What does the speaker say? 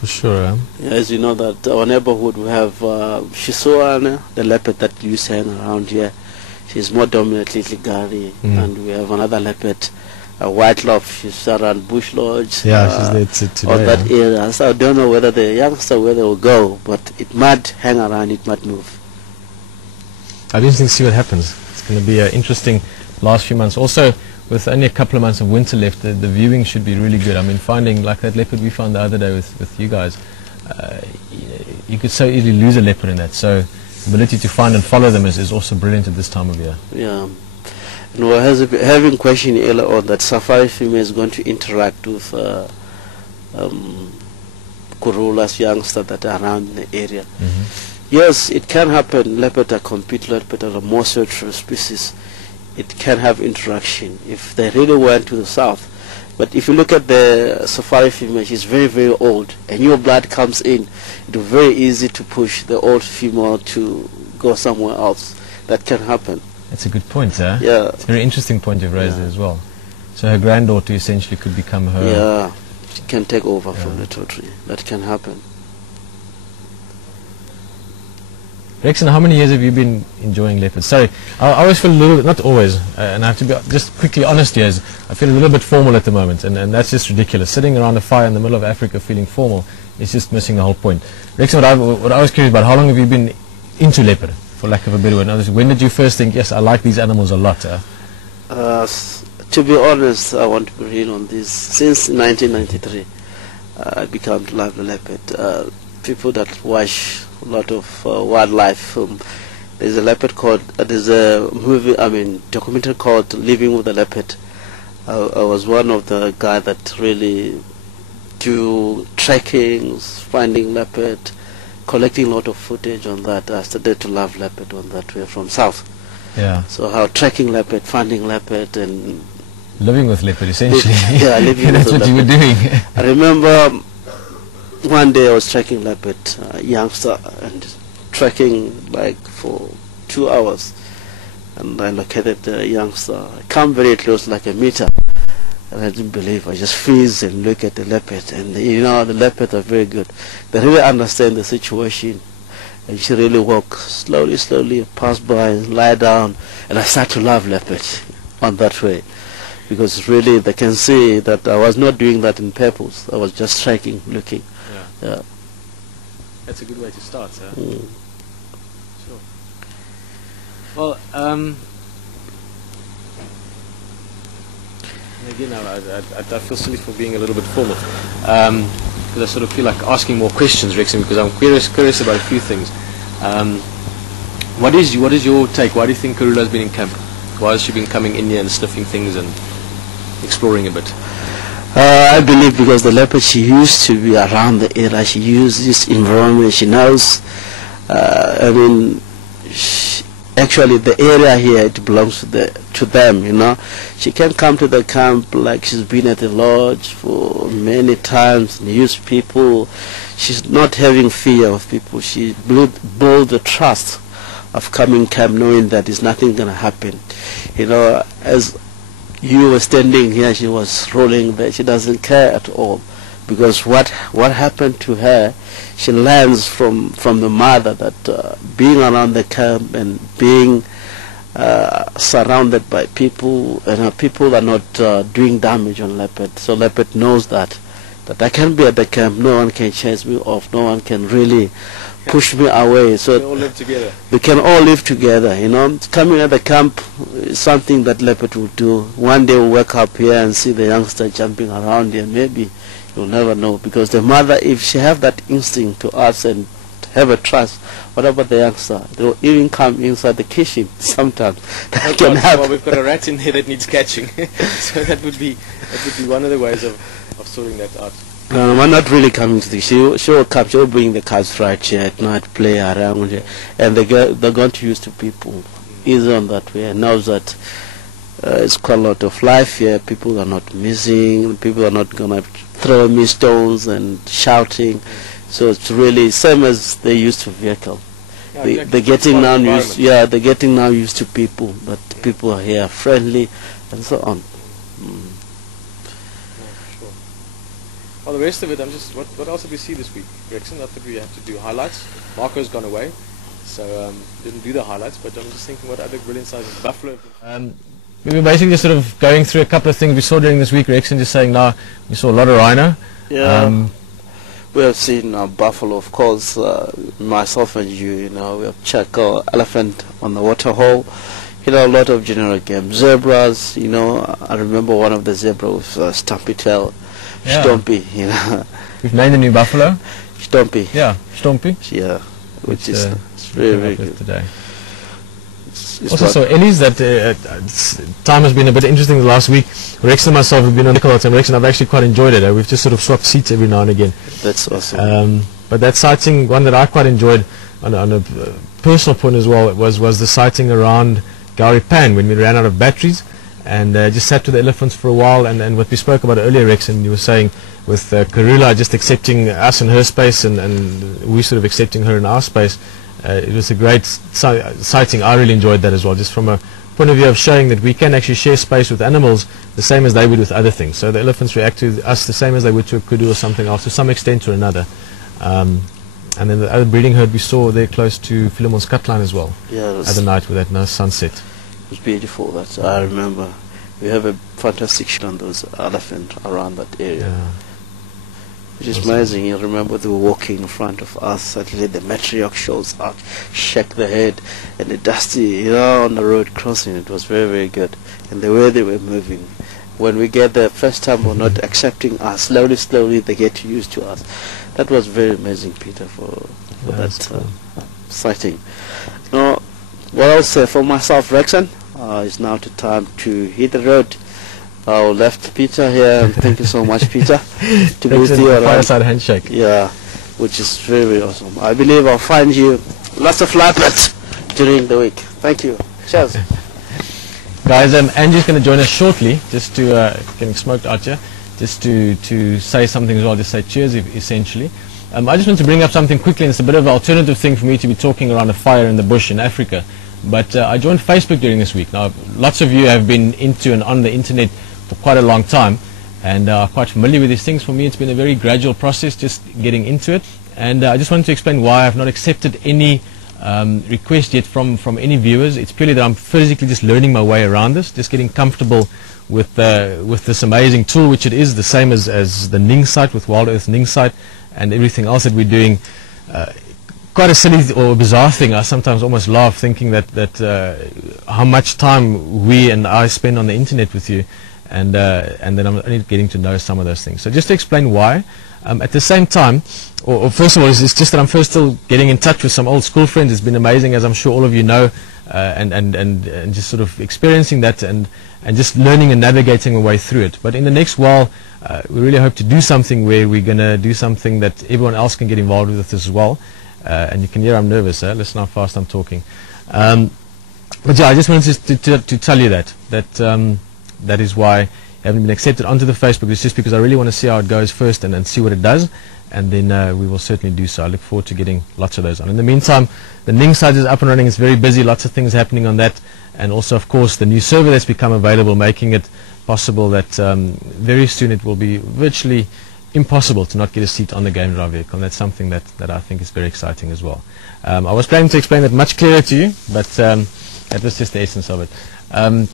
For sure. Yeah, as you know that our neighborhood we have Shisuana, the leopard that used to hang around here. She's more dominantly Gary, and we have another leopard, White Love. She's around Bush Lodge. Yeah, she's there today. Or that area. So I don't know whether the youngster where they will go, but it might hang around. It might move. I'd be interesting to see what happens. It's going to be an interesting last few months. Also, with only a couple of months of winter left, the viewing should be really good. I mean, finding like that leopard we found the other day with you guys, you could so easily lose a leopard in that. So the ability to find and follow them is also brilliant at this time of year. Yeah. And we're having question earlier on that safari female is going to interact with Kurula's youngster that are around in the area. Yes, it can happen. Leopard are complete leopard are a more searchable species. It can have interaction if they really went to the south. But if you look at the safari female, she's very, very old, and your blood comes in. It will be very easy to push the old female to go somewhere else. That can happen. That's a good point, sir. Yeah. It's a very interesting point you've raised there as well. So her granddaughter essentially could become her... Yeah, she can take over from the territory. That can happen. Rexon, how many years have you been enjoying leopards? Sorry, I always feel a little, not always, and I have to be just quickly honest here, I feel a little bit formal at the moment, and that's just ridiculous. Sitting around a fire in the middle of Africa feeling formal is just missing the whole point. Rexon, what I was curious about, how long have you been into leopard, for lack of a better word? When did you first think, yes, I like these animals a lot? To be honest, I want to be real on this. Since 1993, I became to love the leopard. People that watch a lot of wildlife film. There's a leopard called, there's a movie, documentary called Living with the Leopard. I was one of the guys that really do trekkings, finding leopard, collecting a lot of footage on that. I started to love leopard on that way from south. Yeah. So how trekking leopard, finding leopard, and living with leopard essentially. Yeah, living that's with what you were doing. I remember one day I was trekking leopard, youngster, and trekking like for 2 hours, and I located the youngster. I come very close, like a meter, and I didn't believe. I just freeze and look at the leopard, and you know the leopards are very good. They really understand the situation, and she really walk slowly, pass by, and lie down, and I start to love leopard on that way. Because really they can see that I was not doing that in purpose. I was just trekking, looking. Yeah. That's a good way to start, sir. Sure. Well, again, I feel silly for being a little bit formal. Because I sort of feel like asking more questions, Rexon, because I'm curious about a few things. What is your take? Why do you think Karula has been in camp? Why has she been coming in here and sniffing things and exploring a bit? I believe because the leopard, she used to be around the area, she used this environment, she knows, actually the area here, it belongs to them, you know. She can come to the camp like she's been at the lodge for many times and used people. She's not having fear of people. She built the trust of coming camp knowing that there's nothing going to happen. You know, as you were standing here, she was rolling there. She doesn't care at all, because what happened to her, she learns from the mother that being around the camp and being surrounded by people, and people are not doing damage on leopard. So leopard knows that I can be at the camp, no one can chase me off, no one can really push me away. So we all live together. We can all live together, you know. Coming at the camp is something that leopard will do. One day we'll wake up here and see the youngster jumping around here. Maybe you'll never know, because the mother, if she have that instinct to us and have a trust, what about the youngster? They will even come inside the kitchen sometimes. That can happen. Well, we've got a rat in there that needs catching. So that would be one of the ways of sorting that out. We're not really coming to the she will come, she'll bring the cats right here at night, play around here, and they're going to use to people easy on that way, and knows that it's quite a lot of life here. People are not missing, people are not going to throw me stones and shouting, so it's really same as they used to vehicle. Yeah, they're getting now used, they're getting now used to people, that people are here friendly and so on. the rest of it, I'm just, what else did we see this week, Rexon? Not that we have to do highlights. Marco's gone away, so didn't do the highlights, but I'm just thinking what other brilliant sizes. Buffalo. We were basically just sort of going through a couple of things we saw during this week, Rexon, just saying now, we saw a lot of rhino. Yeah. We have seen buffalo, of course, myself and you know, we have chaco, elephant on the waterhole, you know, a lot of general game. Zebras, you know, I remember one of the zebras with stumpy tail, Stompy, you know. We've named the new buffalo? Stompy. Yeah, Stompy. Yeah, which is it's very, very good. Today. Also saw Ellie's that time has been a bit interesting the last week. Rex and myself have been on the call, and Rex and I've actually quite enjoyed it. We've just sort of swapped seats every now and again. That's awesome. But that sighting, one that I quite enjoyed on a personal point as well, was the sighting around Gowrie Pan when we ran out of batteries and just sat with the elephants for a while, and what we spoke about earlier, Rex, and you were saying with Karula just accepting us in her space and we sort of accepting her in our space. It was a great sighting. I really enjoyed that as well, just from a point of view of showing that we can actually share space with animals the same as they would with other things. So the elephants react to us the same as they would to a kudu or something else, to some extent or another. And then the other breeding herd we saw there close to Philemon's cut line as well. Yeah, other night with that nice sunset. It was beautiful. That I remember. We have a fantastic shot on those elephants around that area. Yeah. Which is amazing. You remember they were walking in front of us. Suddenly the matriarch shows up, shake the head, and the dusty, you know, on the road crossing. It was very, very good. And the way they were moving. When we get there, first time we're not accepting us. Slowly, slowly they get used to us. That was very amazing, Peter, for that cool. sighting. Now, what else for myself, Rexon? It's now the time to hit the road. Our left Peter here, and thank you so much, Peter, to be with you around. Fireside handshake. Yeah, which is very, very awesome. I believe I'll find you lots of flatbreads during the week. Thank you. Cheers. Guys, Angie's going to join us shortly, just to getting smoked out here, just to say something as well, just say cheers, essentially. I just want to bring up something quickly, and it's a bit of an alternative thing for me to be talking around a fire in the bush in Africa. But I joined Facebook during this week. Now, lots of you have been into and on the internet for quite a long time and are quite familiar with these things. For me, it's been a very gradual process just getting into it, and I just wanted to explain why I've not accepted any request yet from any viewers. It's purely that I'm physically just learning my way around this, just getting comfortable with this amazing tool, which it is the same as the Ning site, with Wild Earth Ning site and everything else that we're doing. Quite a silly or bizarre thing. I sometimes almost laugh thinking that how much time we and I spend on the internet with you, and then I'm only getting to know some of those things. So just to explain why, at the same time, or first of all, it's just that I'm first still getting in touch with some old school friends. It's been amazing, as I'm sure all of you know, and just sort of experiencing that and just learning and navigating our way through it. But in the next while, we really hope to do something where we're going to do something that everyone else can get involved with as well. And you can hear I'm nervous. Listen how fast I'm talking. But yeah, I just wanted to tell you that that is why I haven't been accepted onto the Facebook. It's just because I really want to see how it goes first and see what it does, and then we will certainly do so. I look forward to getting lots of those on. In the meantime, the Ning site is up and running. It's very busy. Lots of things happening on that, and also, of course, the new server that's become available, making it possible that very soon it will be virtually impossible to not get a seat on the Game Drive vehicle, and that's something that I think is very exciting as well. I was planning to explain that much clearer to you, but that was just the essence of it.